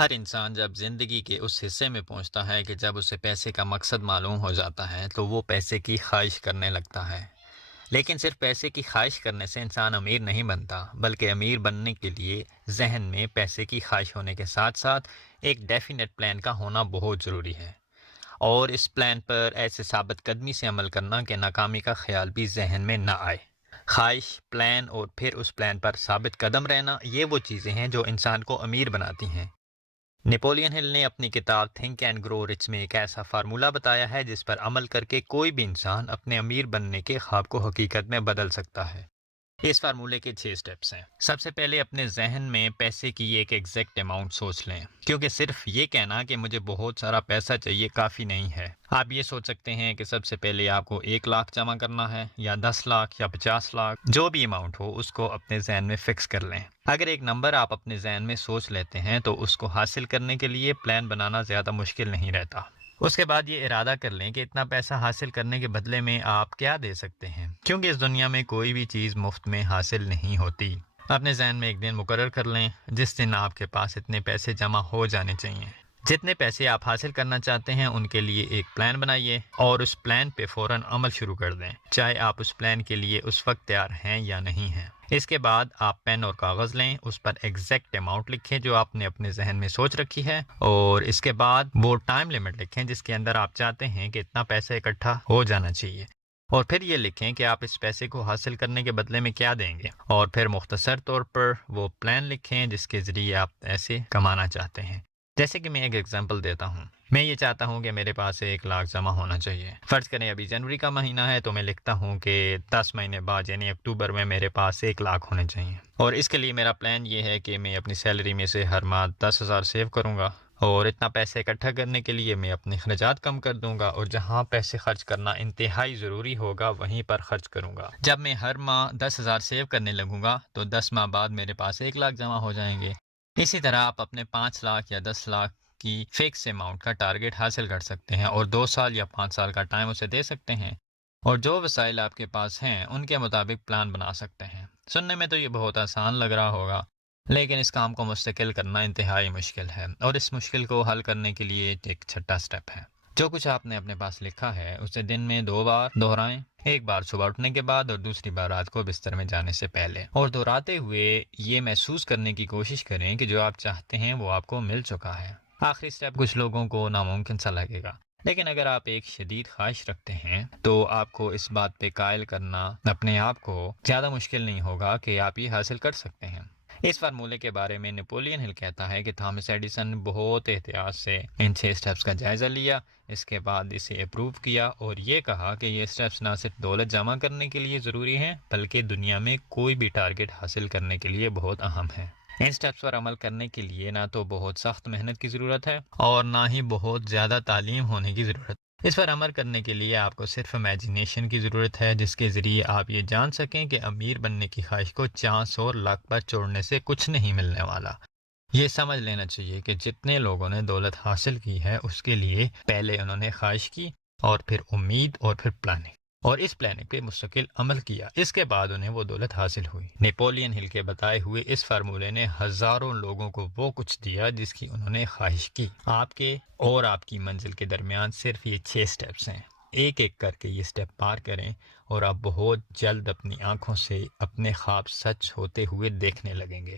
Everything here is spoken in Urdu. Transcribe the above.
ہر انسان جب زندگی کے اس حصے میں پہنچتا ہے کہ جب اسے پیسے کا مقصد معلوم ہو جاتا ہے تو وہ پیسے کی خواہش کرنے لگتا ہے۔ لیکن صرف پیسے کی خواہش کرنے سے انسان امیر نہیں بنتا، بلکہ امیر بننے کے لیے ذہن میں پیسے کی خواہش ہونے کے ساتھ ساتھ ایک ڈیفینیٹ پلان کا ہونا بہت ضروری ہے، اور اس پلان پر ایسے ثابت قدمی سے عمل کرنا کہ ناکامی کا خیال بھی ذہن میں نہ آئے۔ خواہش، پلان اور پھر اس پلان پر ثابت قدم رہنا، یہ وہ چیزیں ہیں جو انسان کو امیر بناتی ہیں۔ نیپولین ہل نے اپنی کتاب تھنک اینڈ گرو رچ میں ایک ایسا فارمولہ بتایا ہے جس پر عمل کر کے کوئی بھی انسان اپنے امیر بننے کے خواب کو حقیقت میں بدل سکتا ہے۔ اس فارمولے کے 6 سٹیپس ہیں۔ سب سے پہلے اپنے ذہن میں پیسے کی ایک ایگزیکٹ اماؤنٹ سوچ لیں، کیونکہ صرف یہ کہنا کہ مجھے بہت سارا پیسہ چاہیے کافی نہیں ہے۔ آپ یہ سوچ سکتے ہیں کہ سب سے پہلے آپ کو 1 لاکھ جمع کرنا ہے، یا 10 لاکھ، یا 50 لاکھ، جو بھی اماؤنٹ ہو اس کو اپنے ذہن میں فکس کر لیں۔ اگر ایک نمبر آپ اپنے ذہن میں سوچ لیتے ہیں تو اس کو حاصل کرنے کے لیے پلان بنانا زیادہ مشکل نہیں رہتا۔ اس کے بعد یہ ارادہ کر لیں کہ اتنا پیسہ حاصل کرنے کے بدلے میں آپ کیا دے سکتے ہیں، کیونکہ اس دنیا میں کوئی بھی چیز مفت میں حاصل نہیں ہوتی۔ اپنے ذہن میں ایک دن مقرر کر لیں جس دن آپ کے پاس اتنے پیسے جمع ہو جانے چاہیے۔ جتنے پیسے آپ حاصل کرنا چاہتے ہیں ان کے لیے ایک پلان بنائیے اور اس پلان پہ فوراً عمل شروع کر دیں، چاہے آپ اس پلان کے لیے اس وقت تیار ہیں یا نہیں ہیں۔ اس کے بعد آپ پین اور کاغذ لیں، اس پر ایگزیکٹ اماؤنٹ لکھیں جو آپ نے اپنے ذہن میں سوچ رکھی ہے، اور اس کے بعد وہ ٹائم لمٹ لکھیں جس کے اندر آپ چاہتے ہیں کہ اتنا پیسہ اکٹھا ہو جانا چاہیے، اور پھر یہ لکھیں کہ آپ اس پیسے کو حاصل کرنے کے بدلے میں کیا دیں گے، اور پھر مختصر طور پر وہ پلان لکھیں جس کے ذریعے آپ پیسے کمانا چاہتے ہیں۔ جیسے کہ میں ایک ایگزامپل دیتا ہوں، میں یہ چاہتا ہوں کہ میرے پاس 1 لاکھ جمع ہونا چاہیے۔ فرض کریں ابھی جنوری کا مہینہ ہے تو میں لکھتا ہوں کہ 10 مہینے بعد یعنی اکتوبر میں میرے پاس 1 لاکھ ہونے چاہیے، اور اس کے لیے میرا پلان یہ ہے کہ میں اپنی سیلری میں سے ہر ماہ 10,000 سیو کروں گا، اور اتنا پیسے اکٹھا کرنے کے لیے میں اپنے اخراجات کم کر دوں گا، اور جہاں پیسے خرچ کرنا انتہائی ضروری ہوگا وہیں پر خرچ کروں گا۔ جب میں ہر ماہ 10,000 سیو کرنے لگوں گا تو 10 ماہ بعد میرے پاس 1 لاکھ جمع ہو جائیں گے۔ اسی طرح آپ اپنے 5 لاکھ یا 10 لاکھ کی فکس اماؤنٹ کا ٹارگٹ حاصل کر سکتے ہیں، اور 2 سال یا 5 سال کا ٹائم اسے دے سکتے ہیں، اور جو وسائل آپ کے پاس ہیں ان کے مطابق پلان بنا سکتے ہیں۔ سننے میں تو یہ بہت آسان لگ رہا ہوگا، لیکن اس کام کو مستقل کرنا انتہائی مشکل ہے، اور اس مشکل کو حل کرنے کے لیے ایک چھٹا سٹیپ ہے۔ جو کچھ آپ نے اپنے پاس لکھا ہے اسے دن میں 2 بار دہرائیں، ایک بار صبح اٹھنے کے بعد اور دوسری بار رات کو بستر میں جانے سے پہلے، اور دہراتے ہوئے یہ محسوس کرنے کی کوشش کریں کہ جو آپ چاہتے ہیں وہ آپ کو مل چکا ہے۔ آخری سٹیپ کچھ لوگوں کو ناممکن سا لگے گا، لیکن اگر آپ ایک شدید خواہش رکھتے ہیں تو آپ کو اس بات پہ قائل کرنا اپنے آپ کو زیادہ مشکل نہیں ہوگا کہ آپ یہ حاصل کر سکتے ہیں۔ اس فارمولے کے بارے میں نیپولین ہل کہتا ہے کہ تھامس ایڈیسن نے بہت احتیاط سے ان 6 سٹیپس کا جائزہ لیا، اس کے بعد اسے اپروو کیا، اور یہ کہا کہ یہ سٹیپس نہ صرف دولت جمع کرنے کے لیے ضروری ہیں بلکہ دنیا میں کوئی بھی ٹارگٹ حاصل کرنے کے لیے بہت اہم ہیں۔ ان سٹیپس پر عمل کرنے کے لیے نہ تو بہت سخت محنت کی ضرورت ہے اور نہ ہی بہت زیادہ تعلیم ہونے کی ضرورت ہے۔ اس پر عمل کرنے کے لیے آپ کو صرف امیجینیشن کی ضرورت ہے، جس کے ذریعے آپ یہ جان سکیں کہ امیر بننے کی خواہش کو چانس اور لک پر چھوڑنے سے کچھ نہیں ملنے والا۔ یہ سمجھ لینا چاہیے کہ جتنے لوگوں نے دولت حاصل کی ہے اس کے لیے پہلے انہوں نے خواہش کی، اور پھر امید، اور پھر پلاننگ، اور اس پلاننگ پہ مستقل عمل کیا، اس کے بعد انہیں وہ دولت حاصل ہوئی۔ نیپولین ہل کے بتائے ہوئے اس فارمولے نے ہزاروں لوگوں کو وہ کچھ دیا جس کی انہوں نے خواہش کی۔ آپ کے اور آپ کی منزل کے درمیان صرف یہ 6 سٹیپس ہیں، ایک ایک کر کے یہ سٹیپ پار کریں اور آپ بہت جلد اپنی آنکھوں سے اپنے خواب سچ ہوتے ہوئے دیکھنے لگیں گے۔